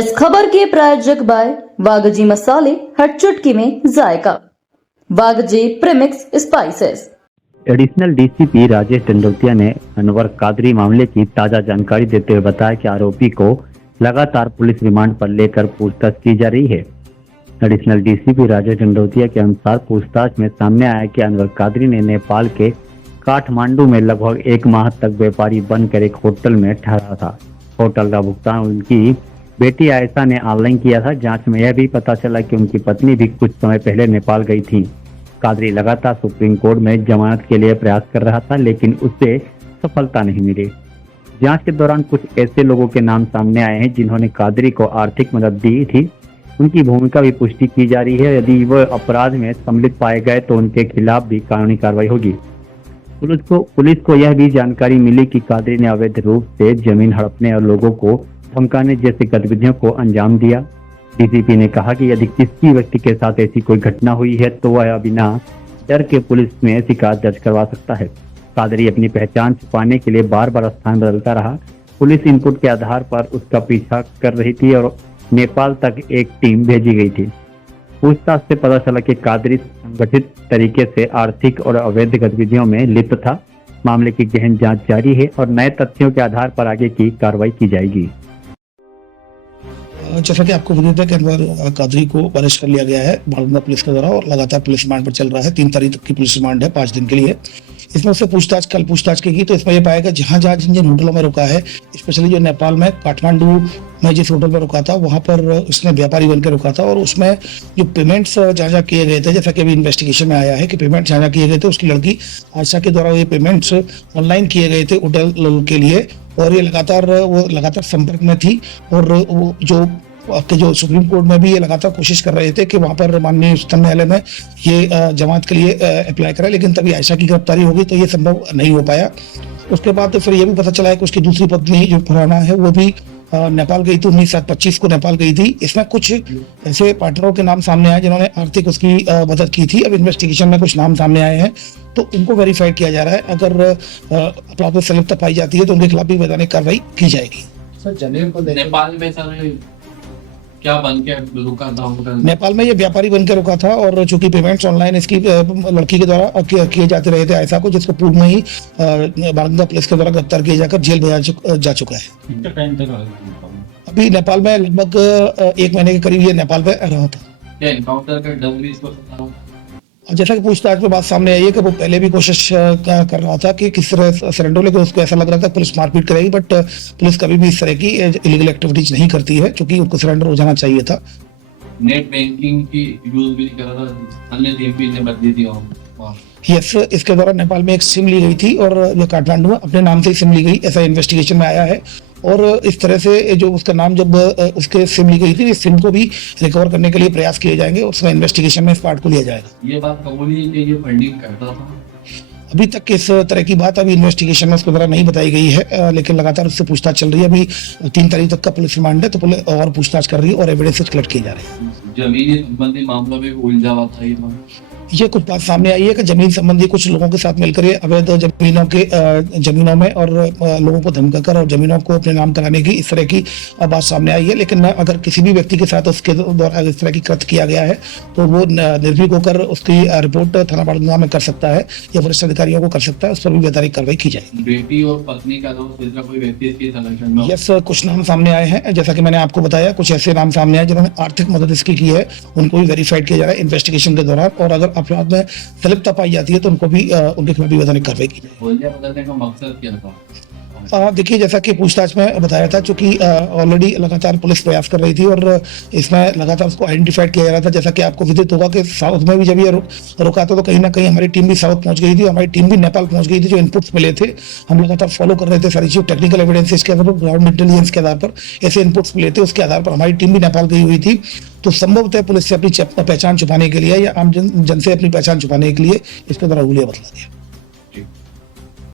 इस खबर के प्रायोजक बाय वागजी मसाले, हर चुटकी में जायका। Wagji premix spices. Additional DCP Rajesh Dandotiya ने अनवर कादरी मामले की ताजा जानकारी देते हुए बताया कि आरोपी को लगातार पुलिस रिमांड पर लेकर पूछताछ की जा रही है। एडिशनल डीसीपी राजेश दंडोतिया के अनुसार पूछताछ में सामने आया कि अनवर कादरी ने नेपाल के काठमांडू में लगभग 1 माह तक व्यापारी बनकर एक होटल में ठहरा था। होटल का भुगतान उनकी बेटी आयशा ने ऑनलाइन किया था। जांच में यह भी पता चला कि उनकी पत्नी भी कुछ समय पहले नेपाल गई थी। कादरी लगातार सुप्रीम कोर्ट में जमानत के लिए प्रयास कर रहा था, लेकिन उससे सफलता नहीं मिली। जांच के दौरान कुछ ऐसे लोगों के नाम सामने आए हैं जिन्होंने कादरी को आर्थिक मदद दी थी। उनकी भूमिका भी पुष्टि की जा रही है। यदि वह अपराध में सम्मिलित पाए गए तो उनके खिलाफ भी कानूनी कार्रवाई होगी। पुलिस को यह भी जानकारी मिली कि कादरी ने अवैध रूप से जमीन हड़पने और लोगों को धमकाने जैसे गतिविधियों को अंजाम दिया। डीसीपी ने कहा कि यदि किसी व्यक्ति के साथ ऐसी कोई घटना हुई है तो वह बिना डर के पुलिस में शिकायत दर्ज करवा सकता है। कादरी अपनी पहचान छुपाने के लिए बार बार स्थान बदलता रहा। पुलिस इनपुट के आधार पर उसका पीछा कर रही थी और नेपाल तक एक टीम भेजी गई थी। पूछताछ से पता चला कि कादरी संगठित तरीके से आर्थिक और अवैध गतिविधियों में लिप्त था। मामले की गहन जांच जारी है और नए तथ्यों के आधार पर आगे की कार्रवाई की जाएगी। जैसा कि आपको विदित है कि अनवर कादरी को अरेस्ट कर लिया गया है बालगंगा पुलिस के द्वारा और लगातार पुलिस रिमांड पर चल रहा है। 3 तारीख तक की पुलिस रिमांड है, 5 दिन के लिए। इसमें उससे कल पूछताछ की तो इसमें यह पाया कि जहाँ जिन होटलों में रुका है, स्पेशली जो नेपाल में काठमांडू में जिस होटल में रुका था वहाँ पर उसने व्यापारी बनकर रुका था और उसमें जो पेमेंट्स जहाँ किए गए थे, जैसा कि अभी इन्वेस्टिगेशन में आया है कि पेमेंट जहाँ किए गए थे उसकी लड़की आयशा के द्वारा ये पेमेंट्स ऑनलाइन किए गए थे होटल के लिए और ये लगातार संपर्क में थी। और वो जो आपके जो सुप्रीम कोर्ट में भी ये लगातार कोशिश कर रहे थे कि वहाँ पर माननीय उच्चतम न्यायालय में ये जमानत के लिए अप्लाई करें, लेकिन तभी आयशा की गिरफ्तारी होगी तो ये संभव नहीं हो पाया। उसके बाद फिर ये भी पता चला है कि उसकी दूसरी पत्नी जो फरहाना है वो भी नेपाल गई थी, 19/7/25 को नेपाल गई थी। इसमें कुछ ऐसे पार्टनरों के नाम सामने आए जिन्होंने आर्थिक उसकी मदद की थी। अब इन्वेस्टिगेशन में कुछ नाम सामने आए हैं तो उनको वेरीफाइड किया जा रहा है। अगर अपराध में संलिप्तता पाई जाती है तो उनके खिलाफ भी वैधानिक कार्रवाई की जाएगी। सर जनेब को नेपाल में सर क्या बन के रुका था? नेपाल में ये व्यापारी बनकर रुका था और चूंकि पेमेंट्स ऑनलाइन इसकी लड़की के द्वारा किए जाते रहे थे आयशा को, जिसको पूर्व में ही बालगंगा पुलिस के द्वारा गिरफ्तार किया जाकर जेल भेजा जा चुका है। अभी नेपाल में लगभग 1 महीने के करीब ये नेपाल में रहा था। जैसा कि पूछताछ में बात सामने आई है कि वो पहले भी कोशिश कर रहा था कि किस तरह सरेंडर, लेकिन उसको ऐसा लग रहा था पुलिस मारपीट करेगी, बट पुलिस कभी भी इस तरह की इलीगल एक्टिविटीज नहीं करती है क्योंकि उनको सरेंडर हो जाना चाहिए था। नेट बैंकिंग की यूज भी कर रहा था, अन्य डीएमपी ने बदली थी। यस, इसके द्वारा नेपाल में एक सिम ली गई थी और ये काठमांडू में अपने नाम से ही सिम ली गई, ऐसा इन्वेस्टिगेशन में आया है। और इस तरह से जो उसका नाम जब उसके सिम ली गई थी, इस सिम को भी रिकवर करने के लिए प्रयास किए जाएंगे। उसका इन्वेस्टिगेशन में इस पार्ट को लिया जाएगा। ये बात कबूल है कि ये फंडिंग करता था। अभी तक इस तरह की बात अभी इन्वेस्टिगेशन में उसके द्वारा नहीं बताई गई है, लेकिन लगातार उससे पूछताछ चल रही है। अभी 3 तारीख तक का पुलिस रिमांड है तो पुलिस और पूछताछ कर रही है और एविडेंसेस कलेक्ट किए जा रहे हैं। जमीनी संबंधी मामलों में उलझा हुआ था ये कुछ बात सामने आई है कि जमीन संबंधी कुछ लोगों के साथ मिलकर ये अवैध जमीनों में और लोगों को धमकाकर और जमीनों को अपने नाम कराने की इस तरह की बात सामने आई है। लेकिन अगर किसी भी व्यक्ति के साथ उसके द्वारा इस तरह की कृत्य किया गया है तो वो निर्भीक होकर उसकी रिपोर्ट थाना बालगंगा में कर सकता है या वरिष्ठ अधिकारियों को कर सकता है। उस पर भी वैधानिक कार्रवाई की जाएगी। बेटी और पत्नी का कोई व्यक्ति यस, कुछ नाम सामने आए हैं। जैसा कि मैंने आपको बताया, कुछ ऐसे नाम सामने आए जिन्होंने आर्थिक मदद इसकी की है, उनको भी वेरीफाइड किया जा रहा है इन्वेस्टिगेशन के दौरान। और अगर अपराध में संलिप्तता पाई जाती है तो उनको भी उनके खिलाफ भी वैधानिक कार्रवाई की जाएगी। देखिए, जैसा कि पूछताछ में बताया था, चूंकि ऑलरेडी लगातार पुलिस प्रयास कर रही थी और इसमें लगातार उसको आइडेंटिफाइड किया जा रहा था। जैसा कि आपको विदित होगा कि साउथ में भी जब ये रुका था तो कहीं ना कहीं हमारी टीम भी साउथ पहुंच गई थी, हमारी टीम भी नेपाल पहुंच गई थी। जो इनपुट्स मिले थे हम लगातार फॉलो कर रहे थे, सारी चीज टेक्निकल एविडेंसेस के आधार पर, ग्राउंड इंटेलिजेंस के आधार पर ऐसे इनपुट्स मिले थे। उसके आधार पर हमारी टीम भी नेपाल गई हुई थी। तो संभवतः पुलिस से अपनी पहचान छुपाने के लिए या आम जन से अपनी पहचान छुपाने के लिए इसके द्वारा हुलिया बतला दिया।